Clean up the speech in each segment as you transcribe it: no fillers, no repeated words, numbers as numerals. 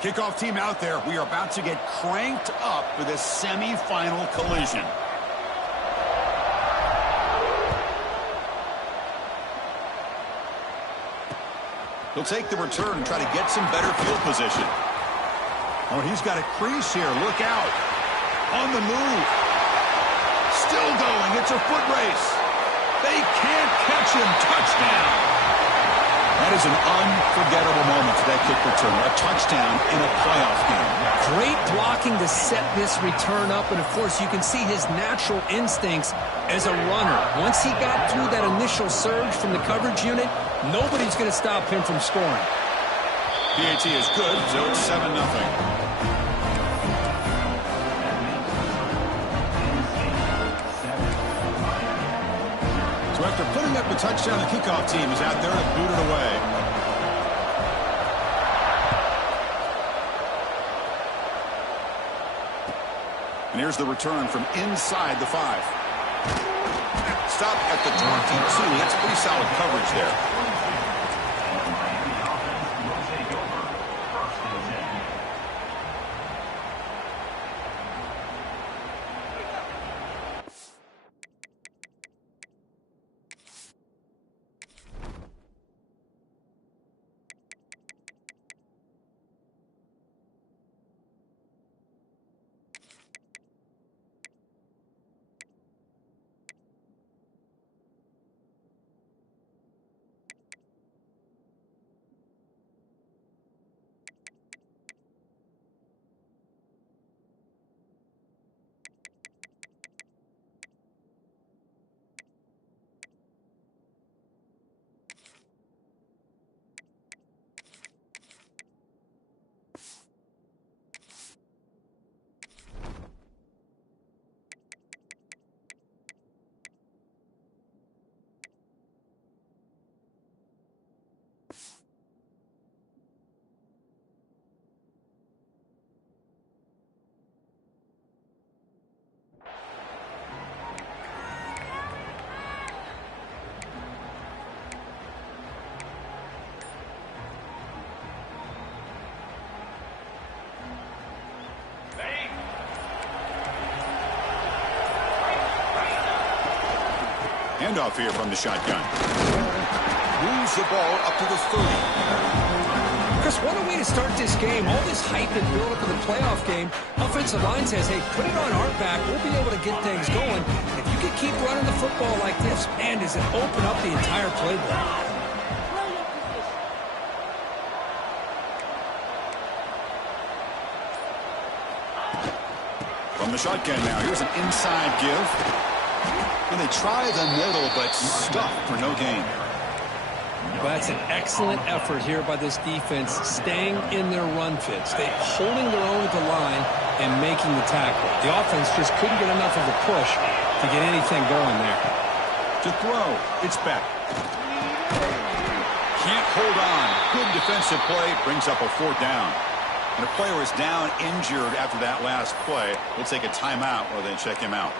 Kickoff team out there. We are about to get cranked up for this semifinal collision. He'll take the return and try to get some better field position. Oh, he's got a crease here. Look out. On the move. Still going. It's a foot race. They can't catch him. Touchdown. That is an unforgettable moment for that kick return. A touchdown in a playoff game. Great blocking to set this return up. And, of course, you can see his natural instincts as a runner. Once he got through that initial surge from the coverage unit, nobody's going to stop him from scoring. PAT is good, so it's 7-0. So after putting up a touchdown, the kickoff team is out there to boot it away. And here's the return from inside the 5. Stop at the 22. That's pretty solid coverage there. Handoff here from the shotgun. Moves the ball up to the 30. Chris, what a way to start this game. All this hype and build up in the playoff game. Offensive line says, hey, put it on our back. We'll be able to get things going. If you can keep running the football like this, man, does it open up the entire playbook. From the shotgun now, here's an inside give. And they try the middle, but stuffed for no gain. Well, that's an excellent effort here by this defense, staying in their run fits. They're holding their own at the line and making the tackle. The offense just couldn't get enough of a push to get anything going there. To throw, it's back. Can't hold on. Good defensive play, brings up a 4th down. And a player is down injured after that last play. We'll take a timeout while they check him out.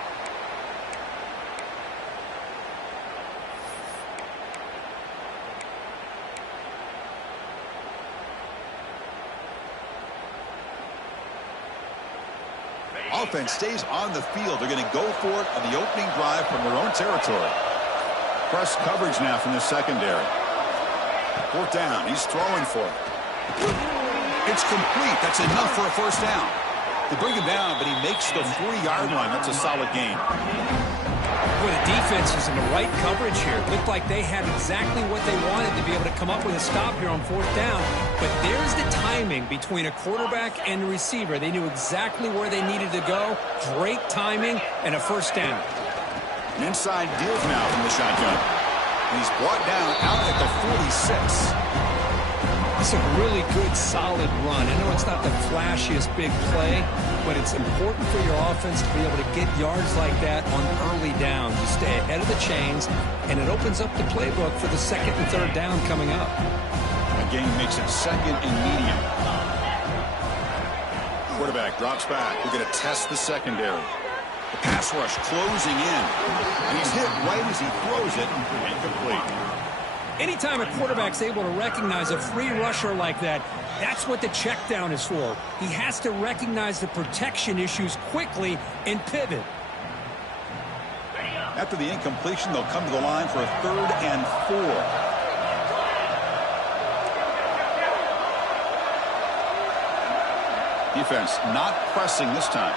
Offense stays on the field. They're going to go for it on the opening drive from their own territory. Press coverage now from the secondary. 4th down. He's throwing for it. It's complete. That's enough for a 1st down. They bring him down, but he makes the 3-yard line. That's a solid gain. Boy, the defense is in the right coverage here. Looked like they had exactly what they wanted to be able to come up with a stop here on 4th down. But there's the timing between a quarterback and a receiver. They knew exactly where they needed to go. Great timing and a 1st down. An inside give now from the shotgun. And he's brought down out at the 46. It's a really good, solid run. I know it's not the flashiest big play, but it's important for your offense to be able to get yards like that on early downs. You stay ahead of the chains, and it opens up the playbook for the 2nd and 3rd down coming up. The game makes it 2nd and medium. Quarterback drops back. We're going to test the secondary. The pass rush closing in. And he's hit right as he throws it. Incomplete. Anytime a quarterback's able to recognize a free rusher like that, that's what the check down is for. He has to recognize the protection issues quickly and pivot. After the incompletion, they'll come to the line for a 3rd and 4. Defense not pressing this time.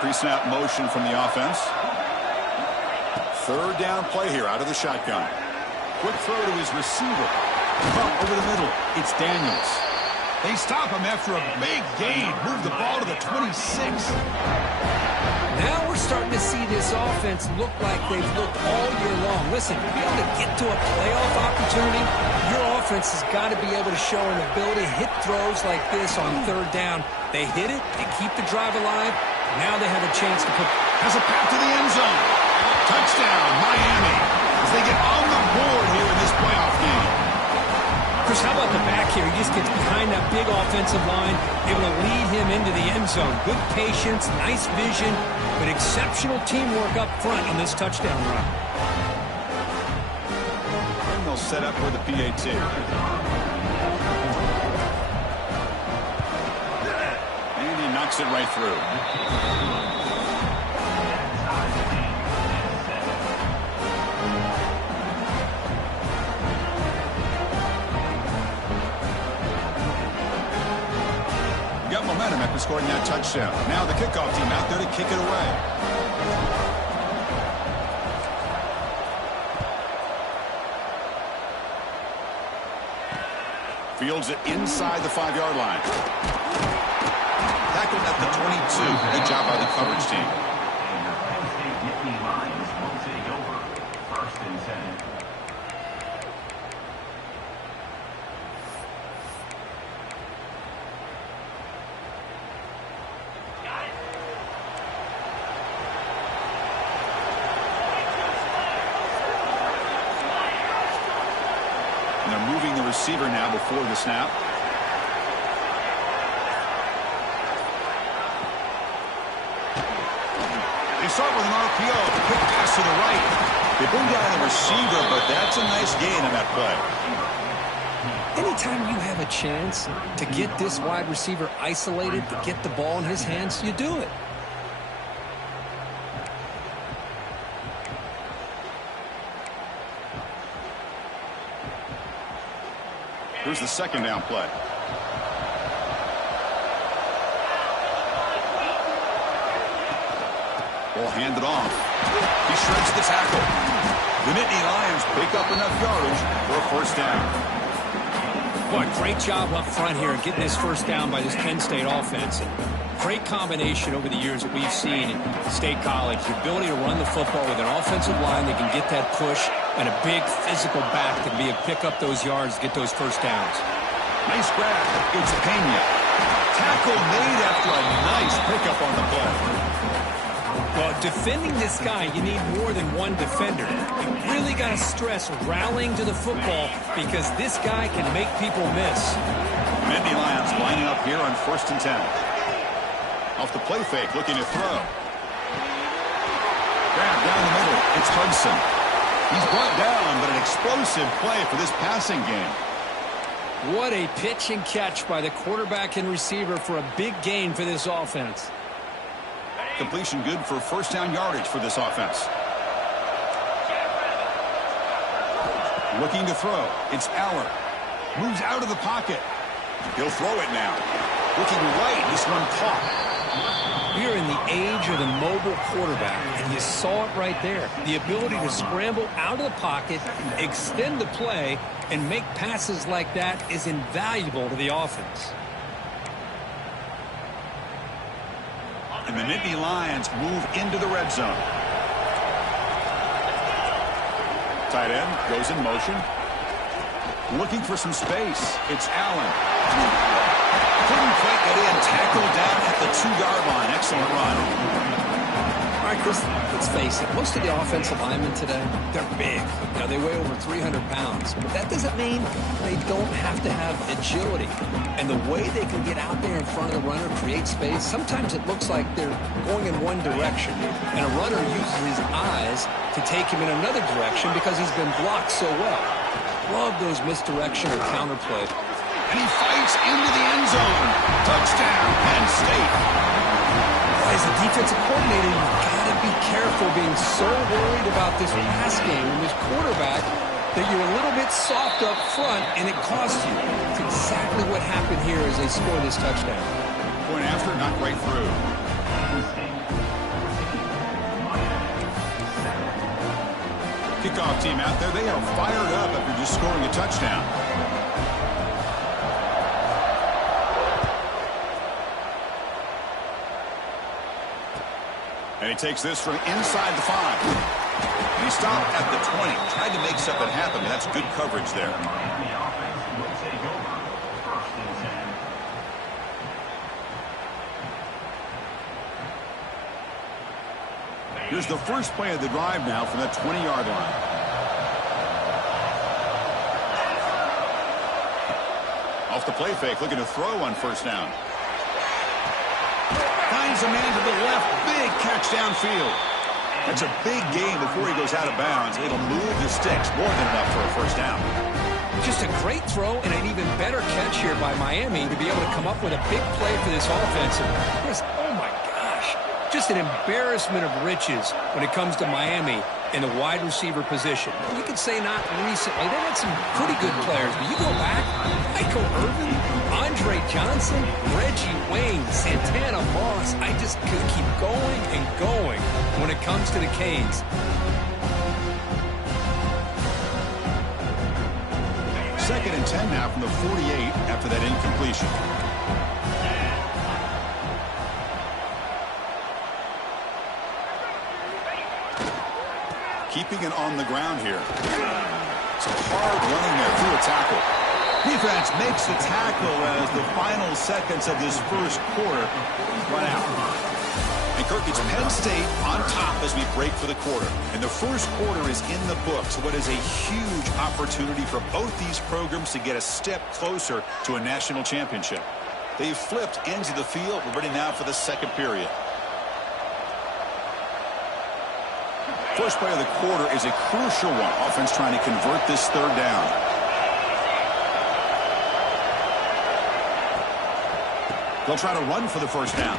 Pre-snap motion from the offense. 3rd down play here out of the shotgun. Quick throw to his receiver. Up over the middle. It's Daniels. They stop him after a big gain. Move the ball to the 26. Now we're starting to see this offense look like they've looked all year long. Listen, to be able to get to a playoff opportunity, your offense has got to be able to show an ability to hit throws like this on 3rd down. They hit it, they keep the drive alive. Now they have a chance to put... Has a path to the end zone. Touchdown, Miami, as they get on the board here in this playoff game. Chris, how about the back here? He just gets behind that big offensive line, able to lead him into the end zone. Good patience, nice vision, but exceptional teamwork up front on this touchdown run. And they'll set up for the PAT. And he knocks it right through. Momentum after scoring that touchdown. Now the kickoff team out there to kick it away. Fields it inside the 5-yard line. Tackled at the 22. Good job by the coverage team. They're moving the receiver now before the snap. They start with an RPO. Quick pass to the right. They bring down the receiver, but that's a nice gain on that play. Anytime you have a chance to get this wide receiver isolated, to get the ball in his hands, you do it. Here's the 2nd down play. Ball handed off. He shreds the tackle. The Nittany Lions pick up enough yardage for a 1st down. Boy, great job up front here getting this 1st down by this Penn State offense. Great combination over the years that we've seen in State College. The ability to run the football with an offensive line that can get that push and a big physical back to be able to pick up those yards, get those 1st downs. Nice grab. It's Pena. Tackle made after a nice pickup on the play. Well, defending this guy, you need more than one defender. You really got to stress rallying to the football because this guy can make people miss. Nittany Lions lining up here on 1st and 10. Off the play fake, looking to throw. Grab down the middle. It's Hudson. He's brought down, but an explosive play for this passing game. What a pitch and catch by the quarterback and receiver for a big gain for this offense. Completion good for 1st down yardage for this offense. Looking to throw. It's Allen. Moves out of the pocket. He'll throw it now. Looking right. This one caught. We are in the age of the mobile quarterback, and you saw it right there. The ability to scramble out of the pocket, extend the play, and make passes like that is invaluable to the offense. And the Nittany Lions move into the red zone. Tight end goes in motion. Looking for some space. It's Allen. Couldn't quite get in. Tackled down at the 2-yard line. Excellent run. All right, Chris, let's face it. Most of the offensive linemen today, they're big. You know, they weigh over 300 pounds. But that doesn't mean they don't have to have agility. And the way they can get out there in front of the runner, create space, sometimes it looks like they're going in one direction. And a runner uses his eyes to take him in another direction because he's been blocked so well. Love those misdirection or counter play. And he fights into the end zone. Touchdown, Penn State. As a defensive coordinator, you've got to be careful being so worried about this pass game and this quarterback that you're a little bit soft up front, and it costs you. It's exactly what happened here as they scored this touchdown. Point after, not quite through. Kickoff team out there, they are fired up after just scoring a touchdown. And he takes this from inside the 5. And he stopped at the 20. Tried to make something happen, but that's good coverage there. Here's the first play of the drive now from the 20-yard line. Off the play fake, looking to throw on first down. Finds a man to the left. Big catch downfield. That's a big gain before he goes out of bounds. It'll move the sticks. More than enough for a first down. Just a great throw and an even better catch here by Miami to be able to come up with a big play for this offense. Oh, my gosh. Just an embarrassment of riches when it comes to Miami in the wide receiver position. You could say not recently. They had some pretty good players, but you go back, Michael Irvin, Andre Johnson, Reggie Wayne, Santana Moss. I just could keep going and going when it comes to the Canes. Second and 10 now from the 48 after that incompletion. Keeping it on the ground here. It's hard running there through a tackle. Defense makes the tackle as the final seconds of this first quarter run out. And Kirk, it's Penn State on top as we break for the quarter. And the first quarter is in the books. What is a huge opportunity for both these programs to get a step closer to a national championship. They've flipped ends of the field. We're ready now for the second period. First play of the quarter is a crucial one. Offense trying to convert this third down. They'll try to run for the first down.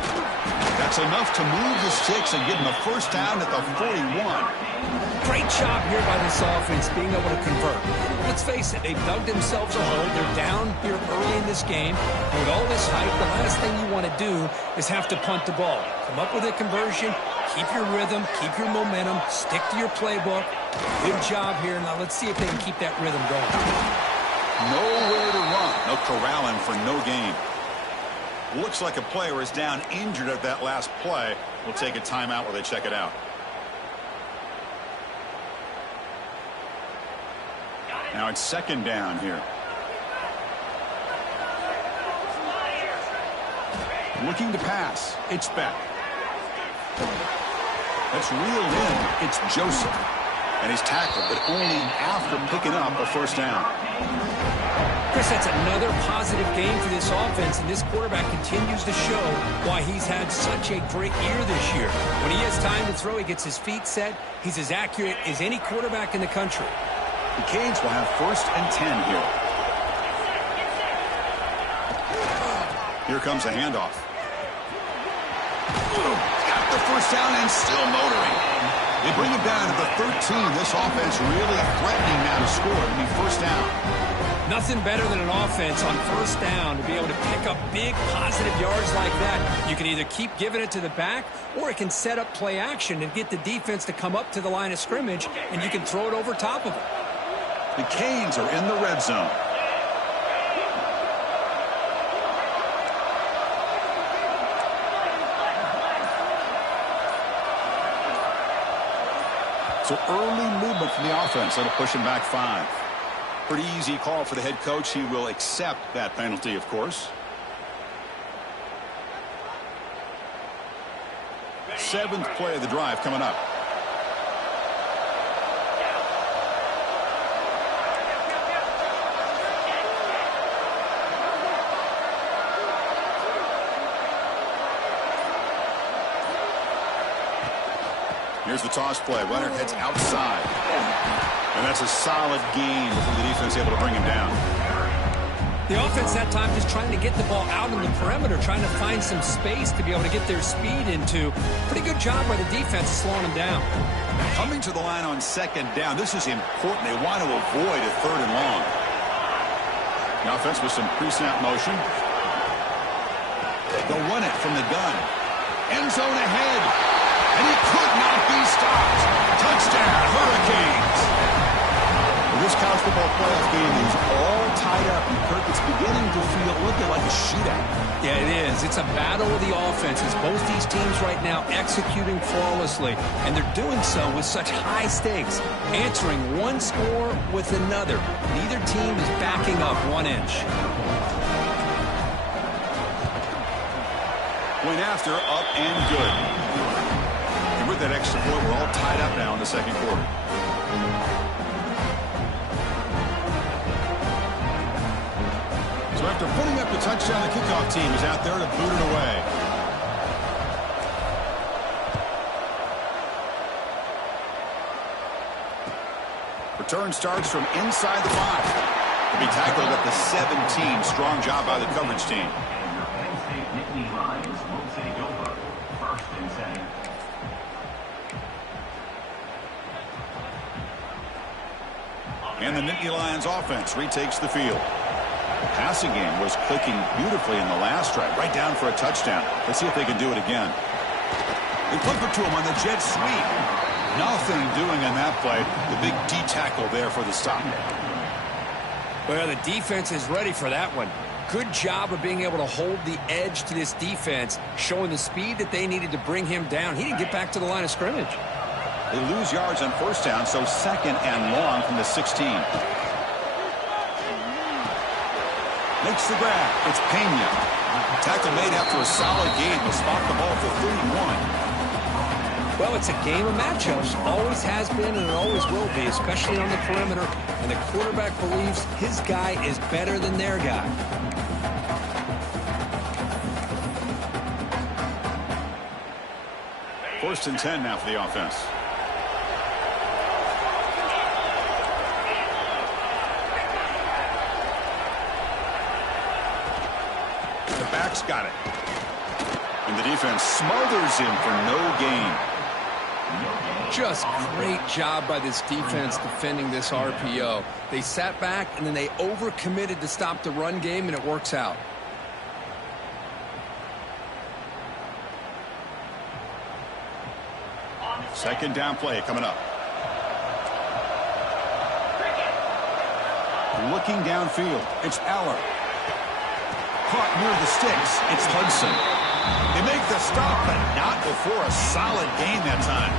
That's enough to move the sticks and give them a first down at the 41. Great job here by this offense being able to convert. Let's face it, they've dug themselves a hole. They're down here early in this game. And with all this hype, the last thing you want to do is have to punt the ball. Come up with a conversion, keep your rhythm, keep your momentum, stick to your playbook. Good job here. Now let's see if they can keep that rhythm going. Nowhere to run. No corralling for no gain. Looks like a player is down injured at that last play. We'll take a timeout while they check it out. Now it's second down here. Looking to pass. It's Beck. That's reeled in. It's Joseph. And he's tackled, but only after picking up a first down. Chris, that's another positive game for this offense, and this quarterback continues to show why he's had such a great year this year. When he has time to throw, he gets his feet set. He's as accurate as any quarterback in the country. The Canes will have first and 10 here. Here comes a handoff. Got the first down and still motoring. They bring it down to the 13. This offense really threatening now to score. It'll be first down. Nothing better than an offense on first down to be able to pick up big positive yards like that. You can either keep giving it to the back, or it can set up play action and get the defense to come up to the line of scrimmage, and you can throw it over top of them. The Canes are in the red zone. So early movement from the offense. That'll push him back 5. Pretty easy call for the head coach. He will accept that penalty, of course. 7th play of the drive coming up. Here's the toss play. Runner heads outside. And that's a solid gain before the defense able to bring him down. The offense that time just trying to get the ball out on the perimeter, trying to find some space to be able to get their speed into. Pretty good job by the defense slowing them down. Coming to the line on second down, this is important. They want to avoid a third and long. The offense with some pre-snap motion. They'll run it from the gun. End zone ahead. And he could not be stopped. Touchdown, Hurricanes. Well, this college football playoff game is all tied up. And Kirk, it's beginning to feel looking like a shootout. Yeah, it is. It's a battle of the offenses. Both these teams right now executing flawlessly. And they're doing so with such high stakes. Answering one score with another. Neither team is backing up 1 inch. Went after, up and good. And with that extra point, we're all tied up now in the second quarter. So after putting up the touchdown, the kickoff team is out there to boot it away. Return starts from inside the 5. To be tackled at the 17. Strong job by the coverage team. And the Nittany Lions offense retakes the field. The passing game was clicking beautifully in the last drive, right down for a touchdown. Let's see if they can do it again. They flip it to him on the jet sweep. Nothing doing on that play. The big D tackle there for the stop. Well, the defense is ready for that one. Good job of being able to hold the edge to this defense, showing the speed that they needed to bring him down. He didn't get back to the line of scrimmage. They lose yards on first down, so second and long from the 16. Makes the grab. It's Pena. Tackle made after a solid gain. Will spot the ball for 31. Well, it's a game of matchups. Always has been and it always will be, especially on the perimeter. And the quarterback believes his guy is better than their guy. First and 10 now for the offense. The back's got it. And the defense smothers him for no gain. Just great job by this defense defending this RPO. They sat back and then they overcommitted to stop the run game, and it works out. Second down play coming up. Looking downfield. It's Aller. Caught near the sticks. It's Hudson. They make the stop, but not before a solid gain that time.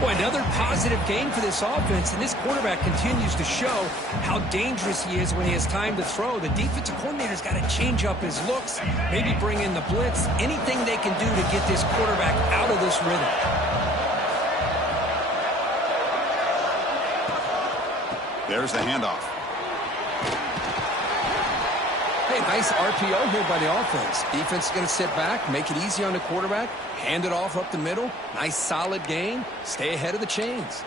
Boy, another positive gain for this offense, and this quarterback continues to show how dangerous he is when he has time to throw. The defensive coordinator's got to change up his looks, maybe bring in the blitz, anything they can do to get this quarterback out of this rhythm. There's the handoff. Hey, nice RPO here by the offense. Defense is going to sit back, make it easy on the quarterback, hand it off up the middle. Nice solid gain. Stay ahead of the chains.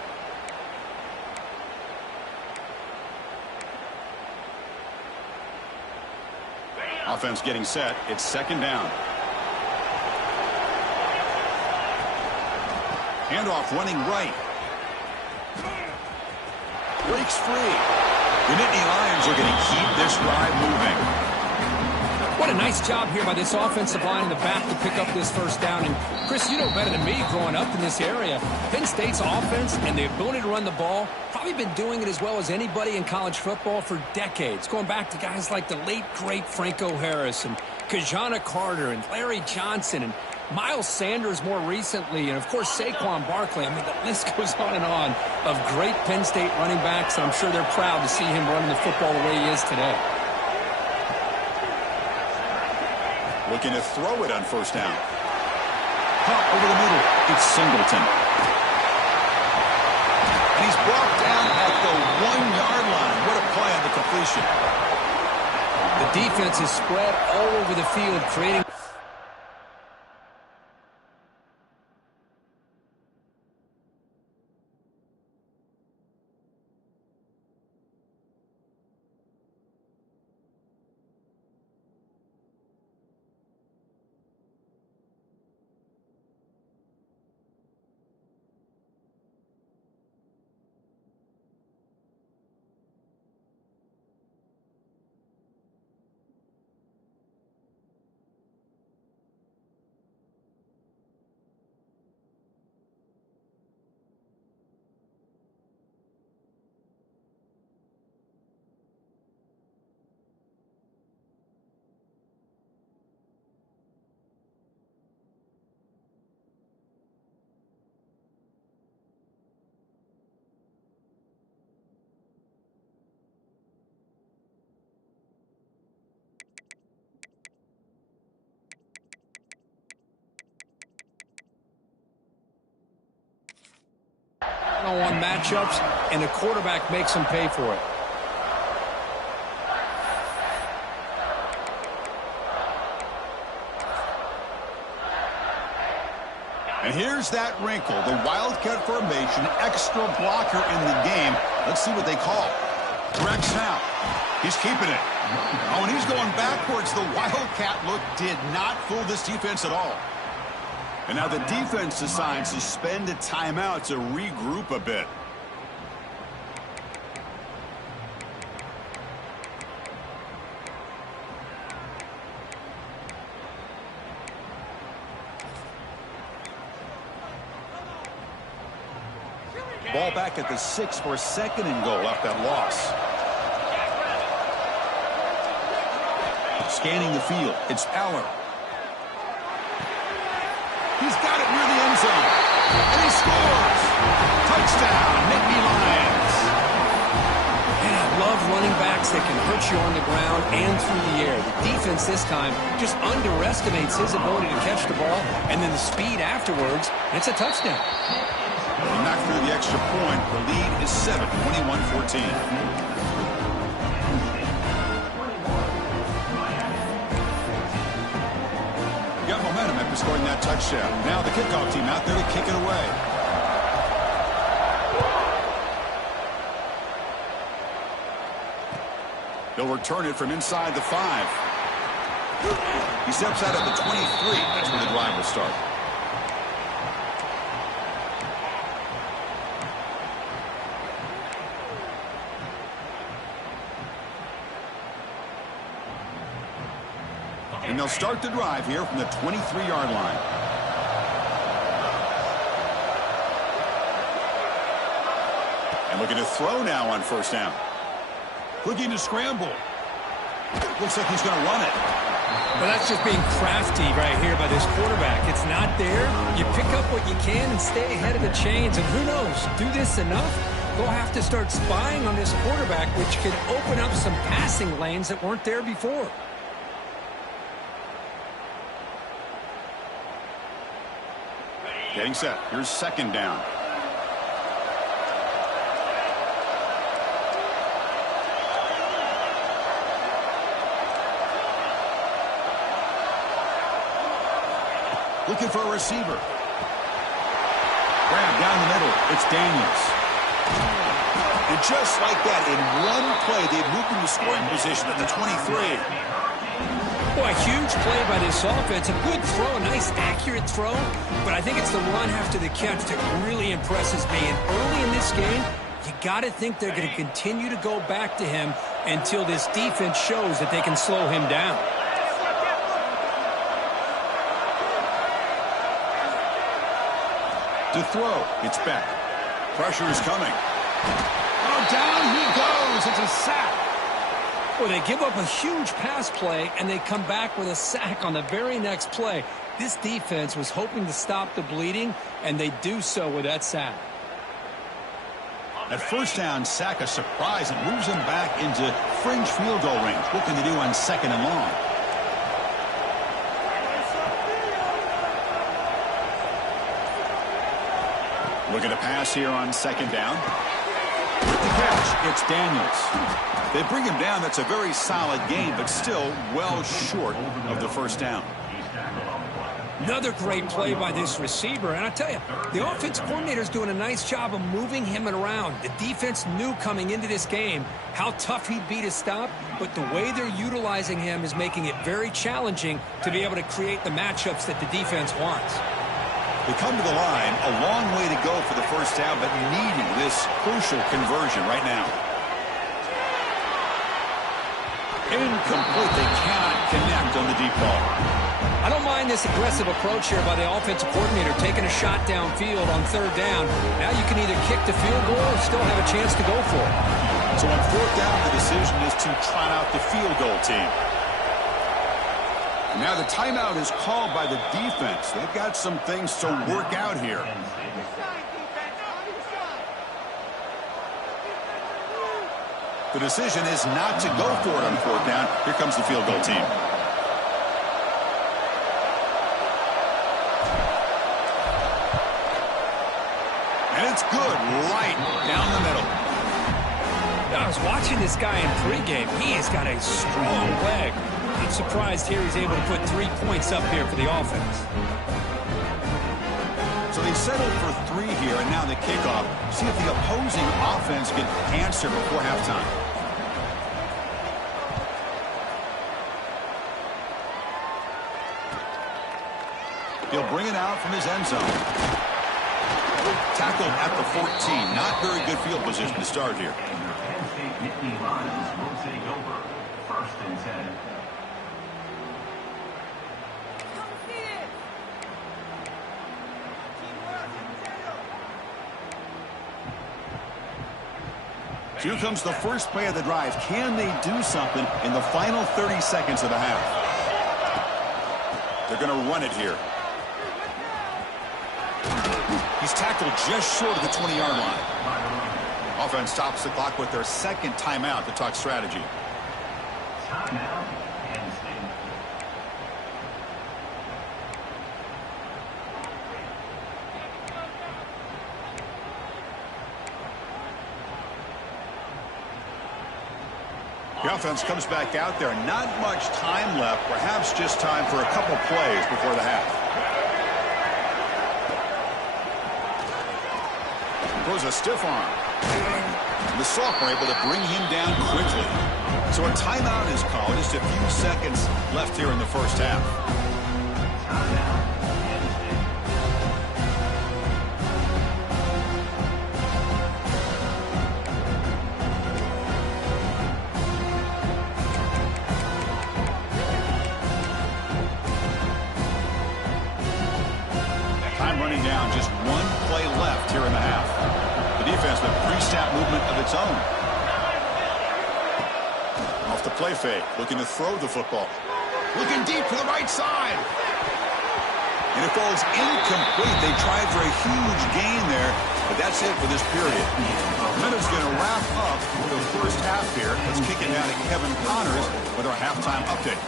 Offense getting set. It's second down. Handoff running right. Breaks free. The Nittany Lions are going to keep this drive moving. What a nice job here by this offensive line in the back to pick up this first down. And, Chris, you know better than me growing up in this area. Penn State's offense and the ability to run the ball, probably been doing it as well as anybody in college football for decades, going back to guys like the late, great Franco Harris and Kajana Carter and Larry Johnson and Miles Sanders more recently, and, of course, Saquon Barkley. I mean, the list goes on and on of great Penn State running backs, and I'm sure they're proud to see him running the football the way he is today. Looking to throw it on first down. Caught over the middle. It's Singleton. And he's brought down at the 1-yard line. What a play on the completion. The defense is spread all over the field, creating matchups, and the quarterback makes them pay for it. And here's that wrinkle, the Wildcat formation, extra blocker in the game. Let's see what they call. Direct snap. He's keeping it. Oh, and he's going backwards. The Wildcat look did not fool this defense at all. And now the defense decides to spend a timeout to regroup a bit. Ball back at the 6 for a second and goal off that loss. Scanning the field, it's Aller. He's got it near the end zone. And he scores. Touchdown, Nittany Lions. And I love running backs that can hurt you on the ground and through the air. The defense this time just underestimates his ability to catch the ball, and then the speed afterwards, and it's a touchdown. He knocked through the extra point. The lead is 7, 21-14. Got momentum after scoring that touchdown. Now the kickoff team out there to kick it away. He'll return it from inside the 5. He steps out at the 23. That's where the drive will start. And they'll start the drive here from the 23-yard line. And looking to throw now on first down. Looking to scramble. Looks like he's going to run it. Well, that's just being crafty right here by this quarterback. It's not there. You pick up what you can and stay ahead of the chains. And who knows, do this enough, they'll have to start spying on this quarterback, which could open up some passing lanes that weren't there before. Getting set. Here's second down. Looking for a receiver. Grab down the middle. It's Daniels. And just like that, in one play, they've moved into scoring position at the 23. Boy, a huge play by this offense. A good throw, a nice accurate throw. But I think it's the run after the catch that really impresses me. And early in this game, you got to think they're going to continue to go back to him until this defense shows that they can slow him down. To throw, it's Beck. Pressure is coming. Oh, down he goes. It's a sack. Well, they give up a huge pass play, and they come back with a sack on the very next play. This defense was hoping to stop the bleeding, and they do so with that sack. At first down, sack a surprise. It moves them back into fringe field goal range. What can they do on second and long? Looking to pass here on second down. With the catch, it's Daniels. They bring him down. That's a very solid game, but still well short of the first down. Another great play by this receiver. And I tell you, the offense coordinator is doing a nice job of moving him around. The defense knew coming into this game how tough he'd be to stop, but the way they're utilizing him is making it very challenging to be able to create the matchups that the defense wants. They come to the line, a long way to go for the first down, but needing this crucial conversion right now. Incomplete. They cannot connect on the deep ball. I don't mind this aggressive approach here by the offensive coordinator, taking a shot downfield on third down. Now you can either kick the field goal or still have a chance to go for it. So on fourth down, the decision is to trot out the field goal team. Now the timeout is called by the defense. They've got some things to work out here. The decision is not to go for it on fourth down. Here comes the field goal team. And it's good right down the middle. I was watching this guy in pregame. He has got a strong leg. I'm surprised here he's able to put 3 points up here for the offense. So they settled for 3 here, and now the kickoff. See if the opposing offense can answer before halftime. He'll bring it out from his end zone. Tackled at the 14. Not very good field position to start here. Penn State Nittany Lions will take over. 1st and 10. Here comes the first play of the drive. Can they do something in the final 30 seconds of the half? They're going to run it here. He's tackled just short of the 20-yard line. Offense stops the clock with their second timeout to talk strategy. Timeout, Penn State. The offense comes back out there. Not much time left. Perhaps just time for a couple plays before the half. Throws a stiff arm. And the sophomore able to bring him down quickly. So a timeout is called. Just a few seconds left here in the first half. Running down, just 1 play left here in the half. The defense with pre-snap movement of its own. Off the play fake, looking to throw the football. Looking deep to the right side. And it falls incomplete. They tried for a huge gain there, but that's it for this period. Minutes going to wrap up the first half here. Let's kick it down to Kevin Connors with our halftime update.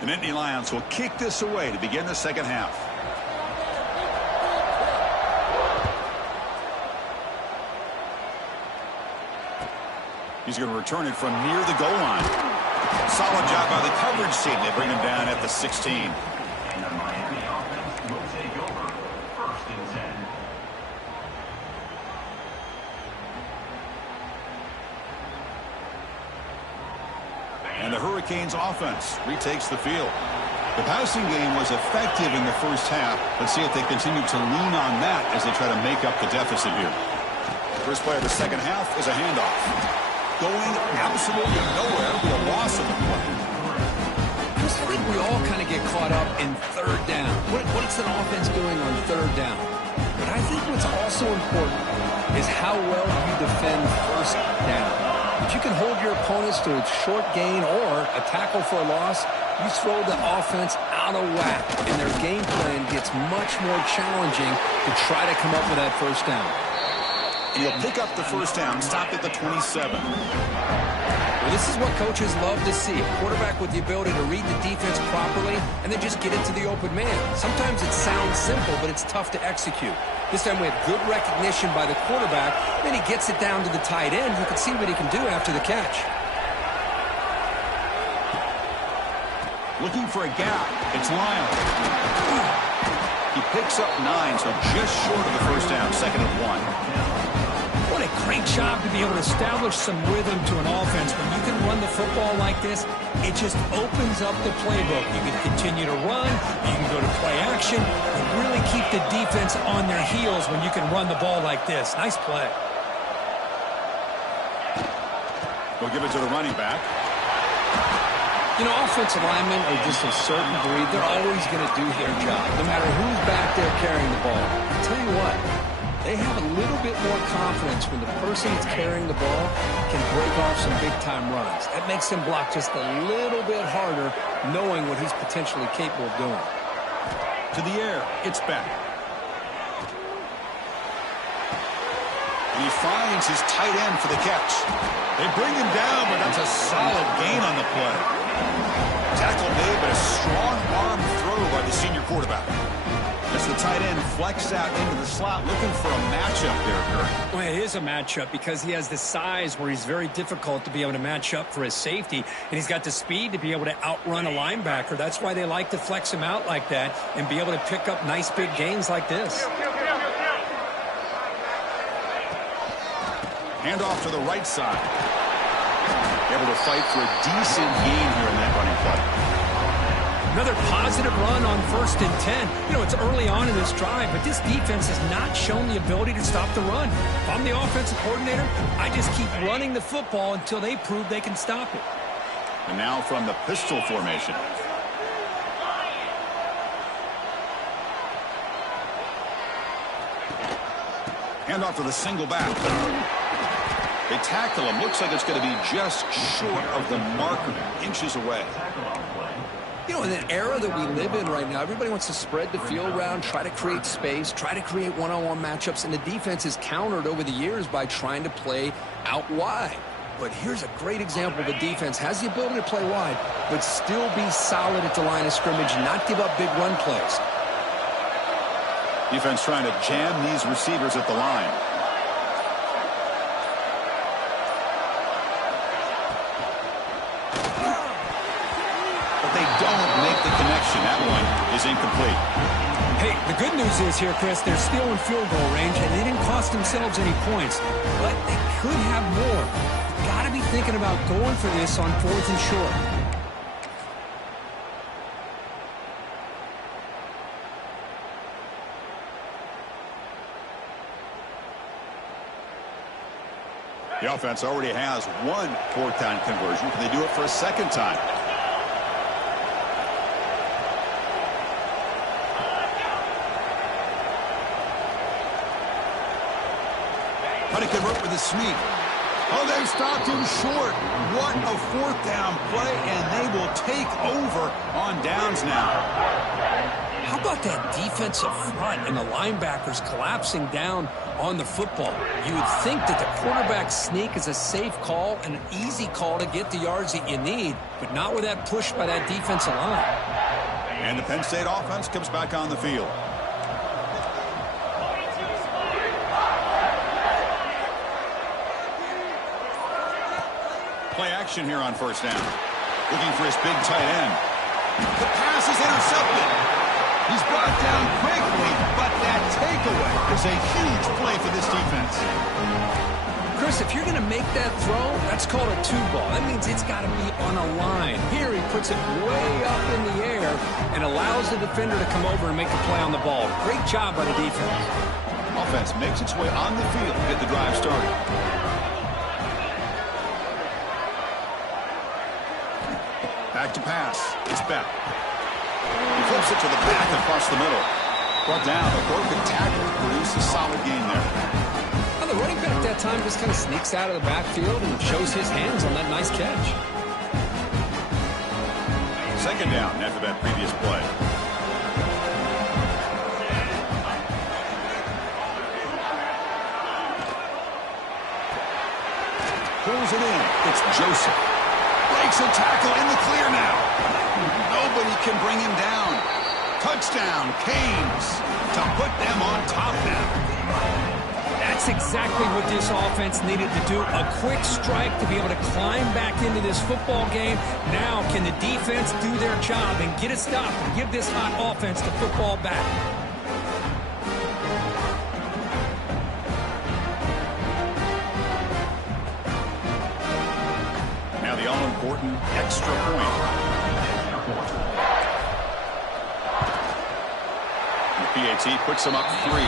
The Nittany Lions will kick this away to begin the second half. He's going to return it from near the goal line. Solid job by the coverage team. They bring him down at the 16. And the Miami offense will take over. 1st and 10. And the Hurricanes offense retakes the field. The passing game was effective in the first half. Let's see if they continue to lean on that as they try to make up the deficit here. First play of the second half is a handoff. Going absolutely nowhere with a loss of the play. I think we all kind of get caught up in 3rd down. What's an offense doing on 3rd down? But I think what's also important is how well you defend 1st down. If you can hold your opponents to a short gain or a tackle for a loss, you throw the offense out of whack, and their game plan gets much more challenging to try to come up with that 1st down. And he'll pick up the 1st down, stopped at the 27. Well, this is what coaches love to see. A quarterback with the ability to read the defense properly and then just get it to the open man. Sometimes it sounds simple, but it's tough to execute. This time we have good recognition by the quarterback. Then he gets it down to the tight end, who can see what he can do after the catch. Looking for a gap. It's Lyle. He picks up 9, so just short of the 1st down, 2nd and 1. What a great job to be able to establish some rhythm to an offense. When you can run the football like this, it just opens up the playbook. You can continue to run, you can go to play action, and really keep the defense on their heels when you can run the ball like this. Nice play. We'll give it to the running back. You know, offensive linemen are just a certain breed. They're always going to do their job, no matter who's back there carrying the ball. I'll tell you what, they have a little bit more confidence when the person that's carrying the ball can break off some big-time runs. That makes him block just a little bit harder, knowing what he's potentially capable of doing. To the air, it's back. And he finds his tight end for the catch. They bring him down, but that's a solid gain on the play. Tackle made, but a strong arm throw by the senior quarterback. As the tight end flex out into the slot, looking for a matchup there, Kurt. Well, it is a matchup because he has the size where he's very difficult to be able to match up for his safety, and he's got the speed to be able to outrun a linebacker. That's why they like to flex him out like that and be able to pick up nice big gains like this. Hand off to the right side. Able to fight for a decent gain here in that running play. Another positive run on 1st and 10. You know, it's early on in this drive, but this defense has not shown the ability to stop the run. If I'm the offensive coordinator, I just keep running the football until they prove they can stop it. And now from the pistol formation. Hand off to the single back. They tackle him. Looks like it's going to be just short of the marker, inches away. You know, in an era that we live in right now, everybody wants to spread the field around, try to create space, try to create one-on-one matchups, and the defense is countered over the years by trying to play out wide. But here's a great example of a defense has the ability to play wide, but still be solid at the line of scrimmage, not give up big run plays. Defense trying to jam these receivers at the line. Don't make the connection. That one is incomplete. Hey, the good news is here, Chris, they're still in field goal range, and they didn't cost themselves any points, but they could have more. You've got to be thinking about going for this on 4th and short. The offense already has one 4th down conversion. Can they do it for a second time? How to convert with a sneak. Oh, they stopped him short. What a 4th down play, and they will take over on downs now. How about that defensive front and the linebackers collapsing down on the football? You would think that the quarterback sneak is a safe call, an easy call to get the yards that you need, but not with that push by that defensive line. And the Penn State offense comes back on the field. Play action here on 1st down. Looking for his big tight end. The pass is intercepted. He's brought down quickly, but that takeaway is a huge play for this defense. Chris, if you're going to make that throw, that's called a 2-ball. That means it's got to be on a line. Here he puts it way up in the air and allows the defender to come over and make a play on the ball. Great job by the defense. Offense makes its way on the field to get the drive started. Back to pass. It's Beck. He flips it to the back across the middle. Brought down. A broken tackle to produce a solid gain there. Well, the running back that time just kind of sneaks out of the backfield and shows his hands on that nice catch. 2nd down after that previous play. Pulls it in. It's Joseph. Breaks a tackle in the clear now. Nobody can bring him down. Touchdown, Canes, to put them on top now. That's exactly what this offense needed to do. A quick strike to be able to climb back into this football game. Now can the defense do their job and get a stop and give this hot offense the football back? All-important extra point. The PAT puts them up 3.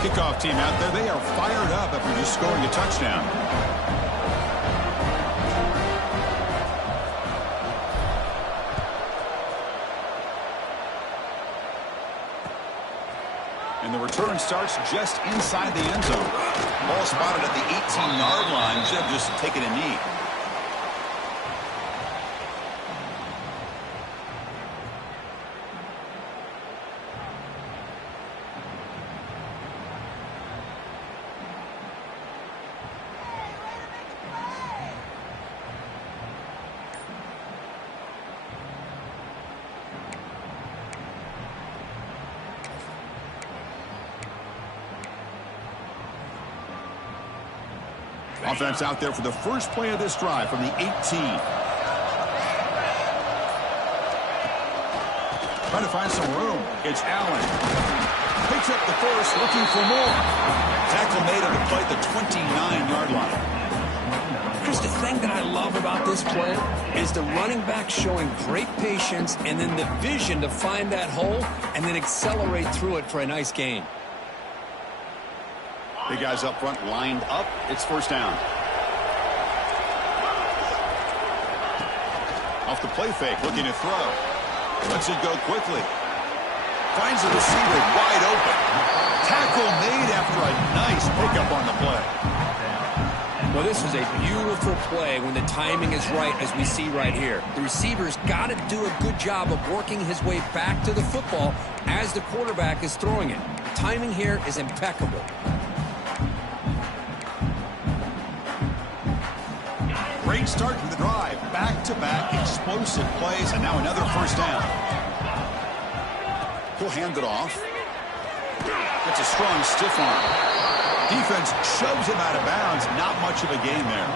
Kickoff team out there, they are fired up after just scoring a touchdown. And the return starts just inside the end zone. Ball spotted at the 18-yard line instead of just taking a knee. Offense out there for the first play of this drive from the 18. Trying to find some room. It's Allen. Picks up the first, looking for more. Tackle made on the play at the 29-yard line. Chris, the thing that I love about this play is the running back showing great patience and then the vision to find that hole and then accelerate through it for a nice gain. Big guys up front lined up. It's first down. Off the play fake, looking to throw. Lets it go quickly. Finds the receiver wide open. Tackle made after a nice pickup on the play. Well, this is a beautiful play when the timing is right, as we see right here. The receiver's got to do a good job of working his way back to the football as the quarterback is throwing it. The timing here is impeccable. Great start to the drive. Back-to-back explosive plays, and now another first down. He'll hand it off. That's a strong stiff arm. Defense shoves him out of bounds. Not much of a gain there.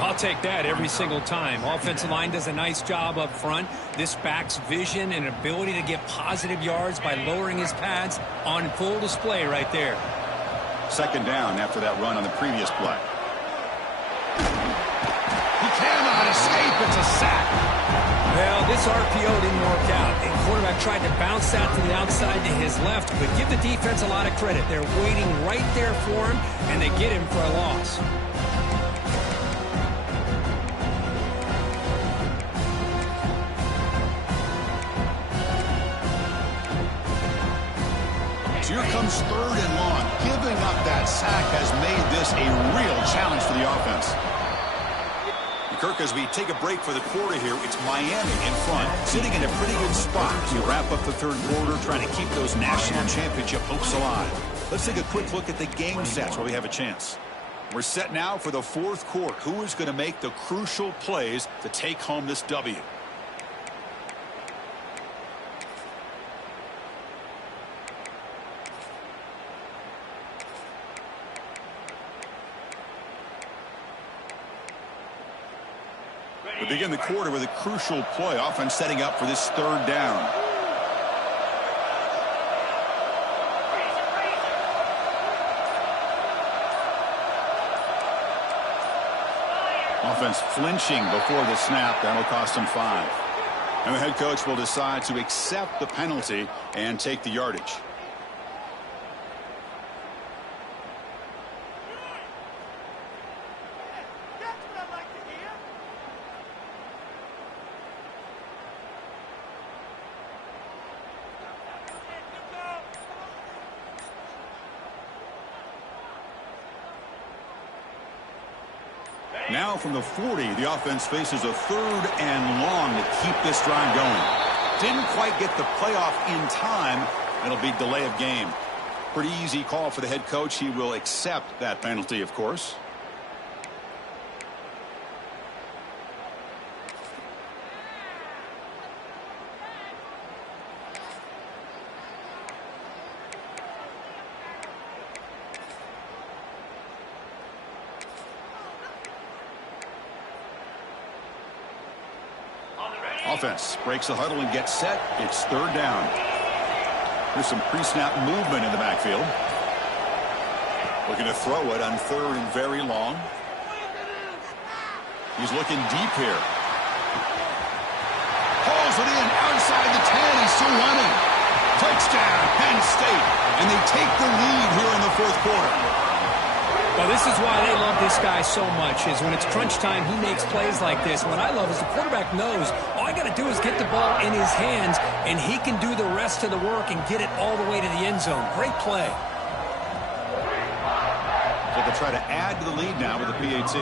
I'll take that every single time. Offensive line does a nice job up front. This back's vision and ability to get positive yards by lowering his pads on full display right there. Second down after that run on the previous play. Cannot escape. It's a sack. Well, this RPO didn't work out. The quarterback tried to bounce that to the outside to his left, but give the defense a lot of credit. They're waiting right there for him, and they get him for a loss. So here comes third and long. Giving up that sack has made this a real challenge for the offense. Kirk, as we take a break for the quarter here, it's Miami in front, sitting in a pretty good spot as we wrap up the third quarter, trying to keep those national championship hopes alive. Let's take a quick look at the game stats while we have a chance. We're set now for the fourth quarter. Who is going to make the crucial plays to take home this W? We begin the quarter with a crucial play, offense setting up for this third down. Offense flinching before the snap. That'll cost them 5. And the head coach will decide to accept the penalty and take the yardage. Now from the 40, the offense faces a third and long to keep this drive going. Didn't quite get the playoff in time. It'll be delay of game. Pretty easy call for the head coach. He will accept that penalty, of course. Offense breaks the huddle and gets set. It's third down. There's some pre-snap movement in the backfield. Looking to throw it on third and very long. He's looking deep here. Hauls it in outside the 10. He's still running. Touchdown, Penn State. And they take the lead here in the fourth quarter. Well, this is why they love this guy so much, is when it's crunch time, he makes plays like this. What I love is the quarterback knows all I got to do is get the ball in his hands, and he can do the rest of the work and get it all the way to the end zone. Great play. So they'll try to add to the lead now with the PAT.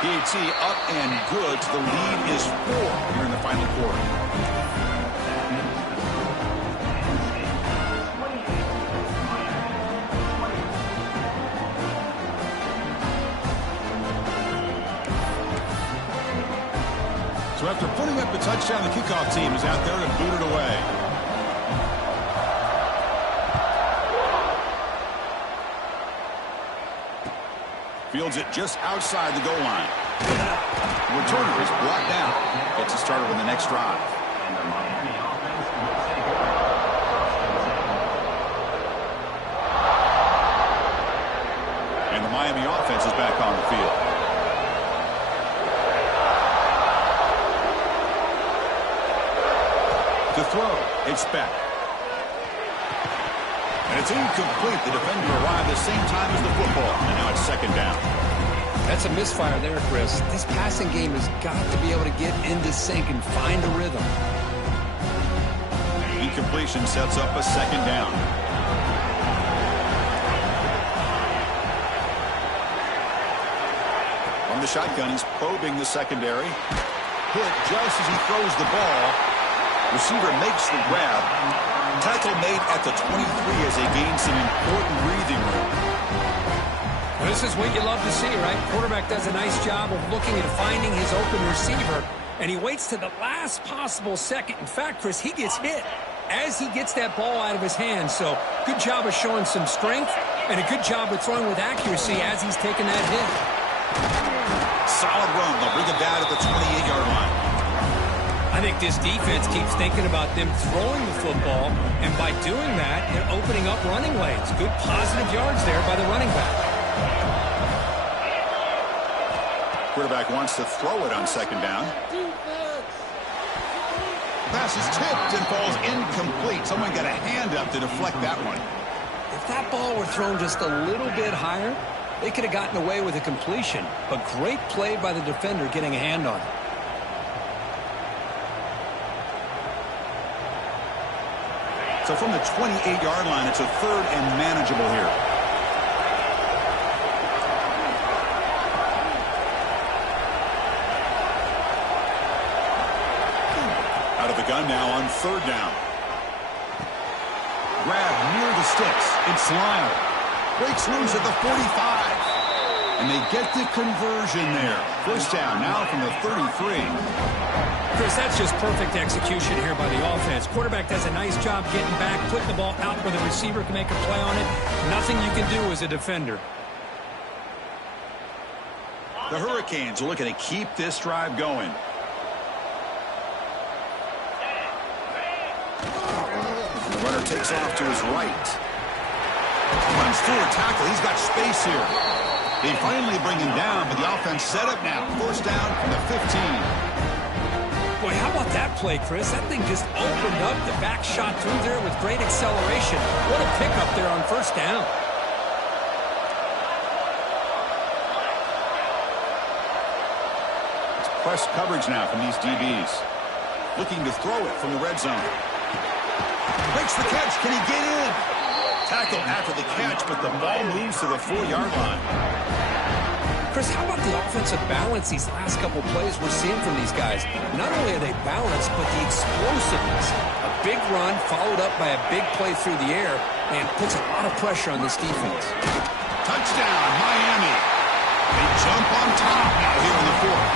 PAT up and good. The lead is 4 here in the final quarter. So after putting up the touchdown, the kickoff team is out there to boot it away. Fields it just outside the goal line. The returner is brought down. Gets it started on the next drive. And the Miami offense is back on the field. To throw, it's back. And it's incomplete. The defender arrived the same time as the football. And now it's second down. That's a misfire there, Chris. This passing game has got to be able to get into sync and find a rhythm. Incompletion sets up a second down. From the shotgun, he's probing the secondary. Hit just as he throws the ball. Receiver makes the grab. Tackle made at the 23 as they gain some important breathing room. This is what you love to see, right? Quarterback does a nice job of looking and finding his open receiver, and he waits to the last possible second. In fact, Chris, he gets hit as he gets that ball out of his hands. So good job of showing some strength and a good job of throwing with accuracy as he's taking that hit. Solid run. They'll bring it down at the 28-yard line. I think this defense keeps thinking about them throwing the football, and by doing that, they're opening up running lanes. Good positive yards there by the running back. Quarterback wants to throw it on second down. Pass is tipped and falls incomplete. Someone got a hand up to deflect that one. If that ball were thrown just a little bit higher, they could have gotten away with a completion. But great play by the defender getting a hand on it. So from the 28-yard line, it's a third and manageable here. Out of the gun now on third down. Grab near the sticks. It's Lyle. Breaks loose at the 45. And they get the conversion there. First down now from the 33. Chris, that's just perfect execution here by the offense. Quarterback does a nice job getting back, putting the ball out where the receiver can make a play on it. Nothing you can do as a defender. The Hurricanes are looking to keep this drive going. The runner takes off to his right. Runs through a tackle. He's got space here. They finally bring him down, but the offense set up now. First down from the 15. Boy, how about that play, Chris? That thing just opened up. The back shot through there with great acceleration. What a pickup there on first down. It's press coverage now from these DBs. Looking to throw it from the red zone. Breaks the catch. Can he get in? Tackle after the catch, but the ball moves to the 4-yard line. Chris, how about the offensive balance these last couple plays we're seeing from these guys? Not only are they balanced, but the explosiveness. A big run followed up by a big play through the air, and puts a lot of pressure on this defense. Touchdown, Miami. They jump on top now here in the fourth.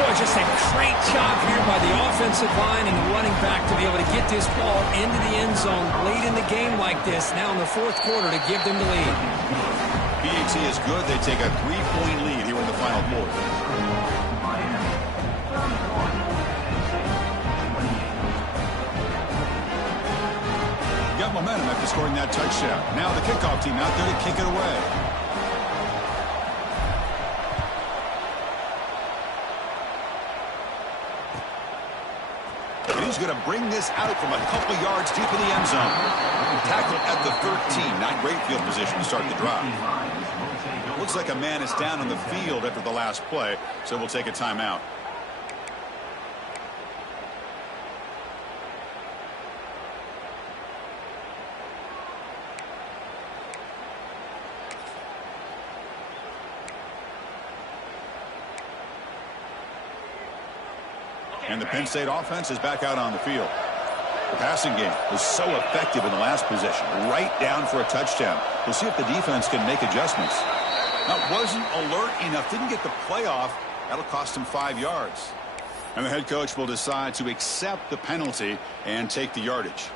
Boy, just a great job here by the offensive line and the running back to be able to get this ball into the end zone late in the game like this, now in the fourth quarter, to give them the lead. PAT is good. They take a 3-point lead here in the final quarter. Got momentum after scoring that touchdown. Now the kickoff team out there to kick it away. And he's He's going to bring this out from a couple yards deep in the end zone. Tackled at the 13. Not great field position to start the drive. Looks like a man is down on the field after the last play, so we'll take a timeout. And the Penn State offense is back out on the field. The passing game was so effective in the last possession, right down for a touchdown. We'll see if the defense can make adjustments. That wasn't alert enough, didn't get the playoff. That'll cost him 5 yards. And the head coach will decide to accept the penalty and take the yardage.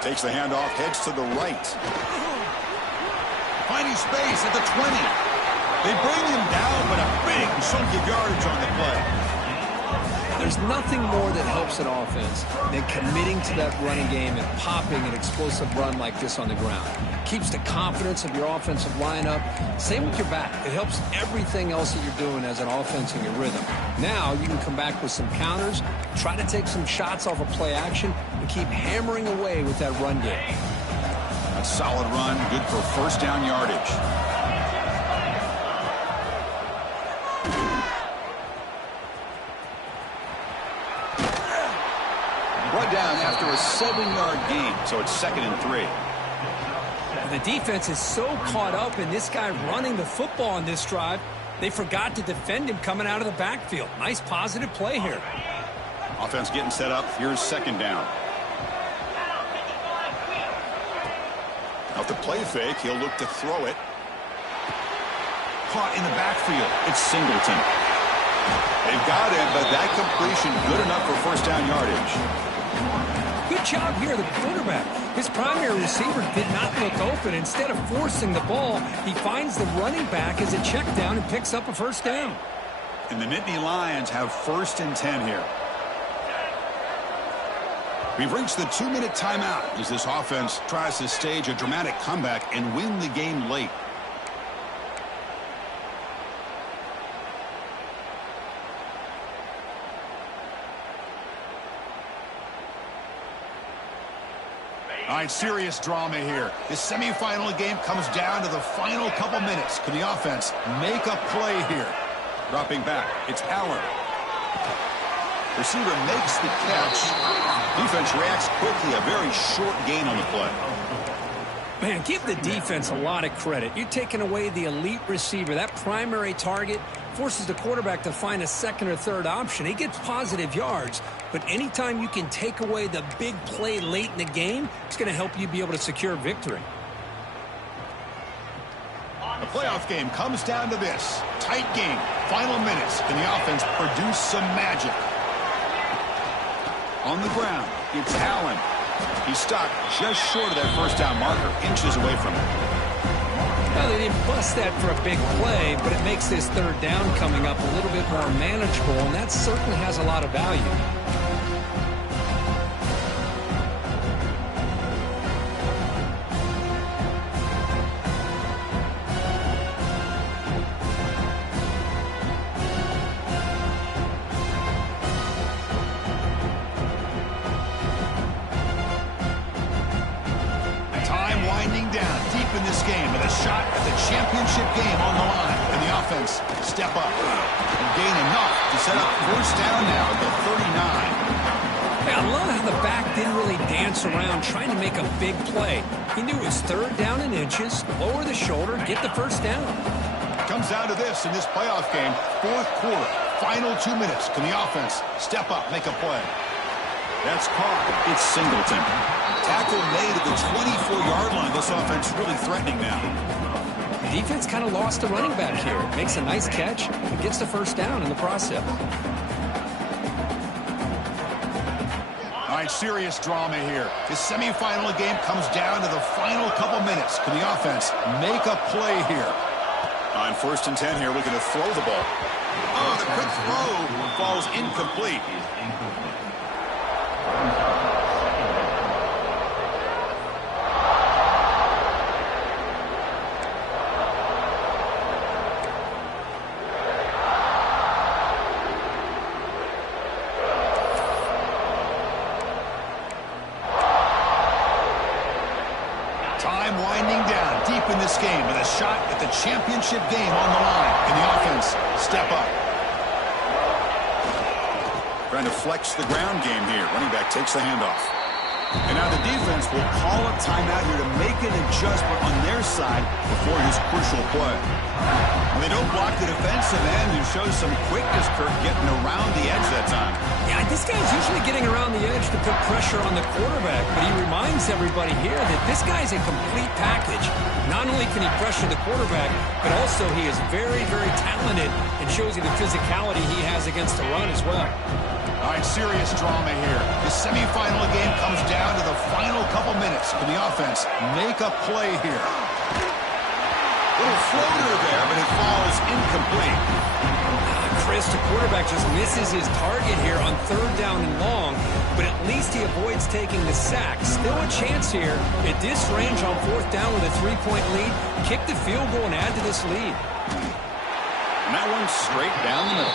Takes the handoff, heads to the right. Finding space at the 20. They bring him down, but a big chunk of yardage on the play. There's nothing more that helps an offense than committing to that running game and popping an explosive run like this on the ground. Keeps the confidence of your offensive lineup. Same with your back. It helps everything else that you're doing as an offense in your rhythm. Now you can come back with some counters, try to take some shots off of play action, and keep hammering away with that run game. A solid run, good for first down yardage. Brought down after a 7-yard gain, so it's 2nd and 3. The defense is so caught up in this guy running the football on this drive, they forgot to defend him coming out of the backfield. Nice positive play here. Offense getting set up. Here's 2nd down. Off the play fake, he'll look to throw it. Caught in the backfield. It's Singleton. They've got him, but that completion good enough for first down yardage. Good job here, the quarterback. His primary receiver did not look open. Instead of forcing the ball, he finds the running back as a check down and picks up a first down. And the Nittany Lions have 1st and 10 here. We've reached the 2-minute timeout as this offense tries to stage a dramatic comeback and win the game late. All right, serious drama here. This semifinal game comes down to the final couple minutes. Can the offense make a play here? Dropping back, it's Allen. Receiver makes the catch. Defense reacts quickly. A very short gain on the play. Man, give the defense a lot of credit. You're taking away the elite receiver. That primary target forces the quarterback to find a 2nd or 3rd option. He gets positive yards, but anytime you can take away the big play late in the game, it's going to help you be able to secure victory. The playoff game comes down to this. Tight game. Final minutes. Can the offense produce some magic? On the ground, it's Allen. He's stopped just short of that first down marker, inches away from it. Well, they didn't bust that for a big play, but it makes this 3rd down coming up a little bit more manageable, and that certainly has a lot of value. Championship game on the line, and the offense step up and gain enough to set up first down now at the 39. I love how the back didn't really dance around trying to make a big play. He knew it was 3rd down in inches, lower the shoulder, get the first down. Comes down to this in this playoff game, 4th quarter, final 2 minutes. Can the offense step up, make a play? That's caught. It's Singleton. Tackle made at the 24-yard line. This offense really threatening now. The defense kind of lost the running back here. Makes a nice catch and gets the first down in the process. All right, serious drama here. This semifinal game comes down to the final couple minutes. Can the offense make a play here? On 1st and 10 here, looking to throw the ball. Oh, the quick throw falls incomplete. Is incomplete. Time winding down deep in this game with a shot at the championship game on the line. And the offense step up. Trying to flex the ground game here. Running back takes the handoff. And now the defense will call a timeout here to make an adjustment on their side before his crucial play. And they don't block the defensive end, who shows some quickness, Kirk, getting around the edge that time. Yeah, this guy's usually getting around the edge to put pressure on the quarterback, but he reminds everybody here that this guy's a complete package. Not only can he pressure the quarterback, but also he is very, very talented and shows you the physicality he has against the run as well. All right, serious drama here. The semifinal game comes down to the final couple minutes. Can the offense make a play here? Little floater there, but it falls incomplete. Chris, the quarterback just misses his target here on 3rd down and long, but at least he avoids taking the sack. Still a chance here at this range on 4th down with a 3-point lead. Kick the field goal and add to this lead. And that one's straight down the middle.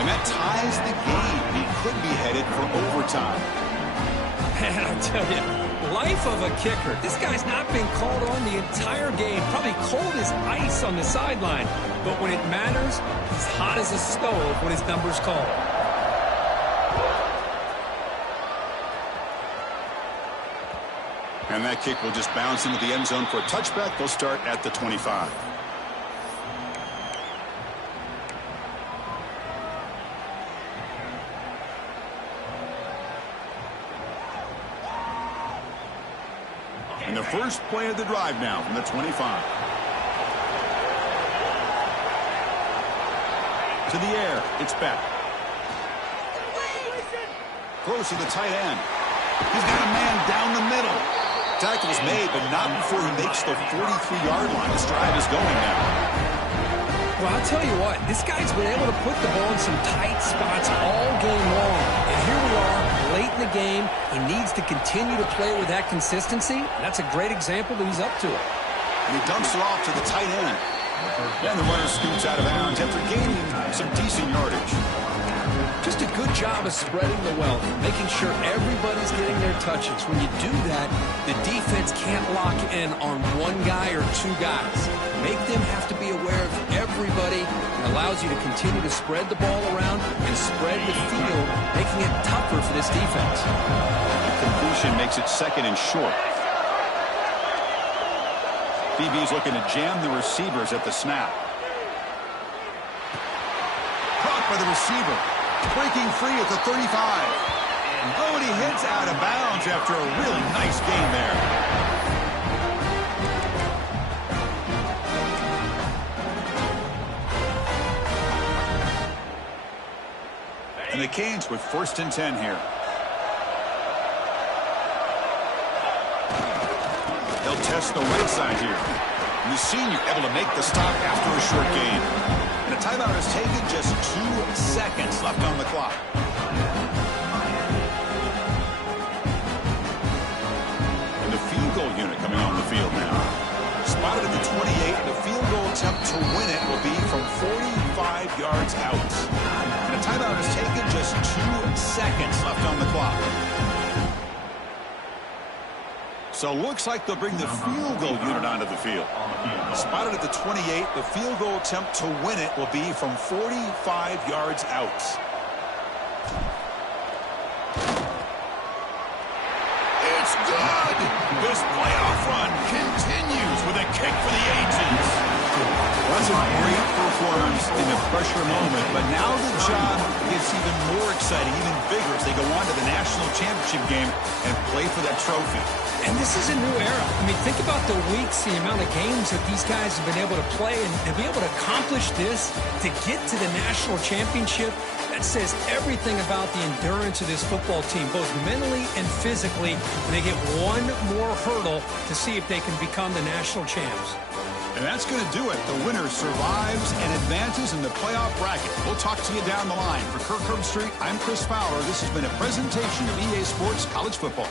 And that ties the game. He could be headed for overtime. Man, I tell you, life of a kicker. This guy's not been called on the entire game. Probably cold as ice on the sideline. But when it matters, he's hot as a stove when his number's called. And that kick will just bounce into the end zone for a touchback. They'll start at the 25. And the first play of the drive now from the 25. To the air, it's back. Close to the tight end. He's got a man down the middle. Tackle's made, but not before he makes the 43-yard line. This drive is going now. Well, I'll tell you what, this guy's been able to put the ball in some tight spots all game long. And here we are, late in the game. He needs to continue to play with that consistency. And that's a great example that he's up to it. And he dumps it off to the tight end. And the runner scoots out of bounds after gaining some decent yardage. Just a good job of spreading the wealth, making sure everybody's getting their touches. When you do that, the defense can't lock in on one guy or two guys. Make them have to be aware of everybody. It allows you to continue to spread the ball around and spread the field, making it tougher for this defense. The completion makes it 2nd and short. BB's looking to jam the receivers at the snap. Caught by the receiver. Breaking free at the 35. Oh, and he heads out of bounds after a really nice gain there. And the Canes with 1st and 10 here. They'll test the right side here. And the senior able to make the stop after a short gain. And a timeout is taken, just 2 seconds left on the clock. And the field goal unit coming on the field now. Spotted at the 28, the field goal attempt to win it will be from 45 yards out. And a timeout is taken, just 2 seconds left on the clock. So looks like they'll bring the field goal unit onto the field. Spotted at the 28, the field goal attempt to win it will be from 45 yards out. It's good! This playoff run continues with a kick for the ages. That's a great performance in a pressure moment, but now the job gets even more exciting, even bigger as they go on to the national championship game and play for that trophy. And this is a new era. I mean, think about the weeks, the amount of games that these guys have been able to play, and to be able to accomplish this, to get to the national championship, that says everything about the endurance of this football team, both mentally and physically. And they get one more hurdle to see if they can become the national champs. And that's going to do it. The winner survives and advances in the playoff bracket. We'll talk to you down the line. For Kirk Herbstreit, I'm Chris Fowler. This has been a presentation of EA Sports College Football.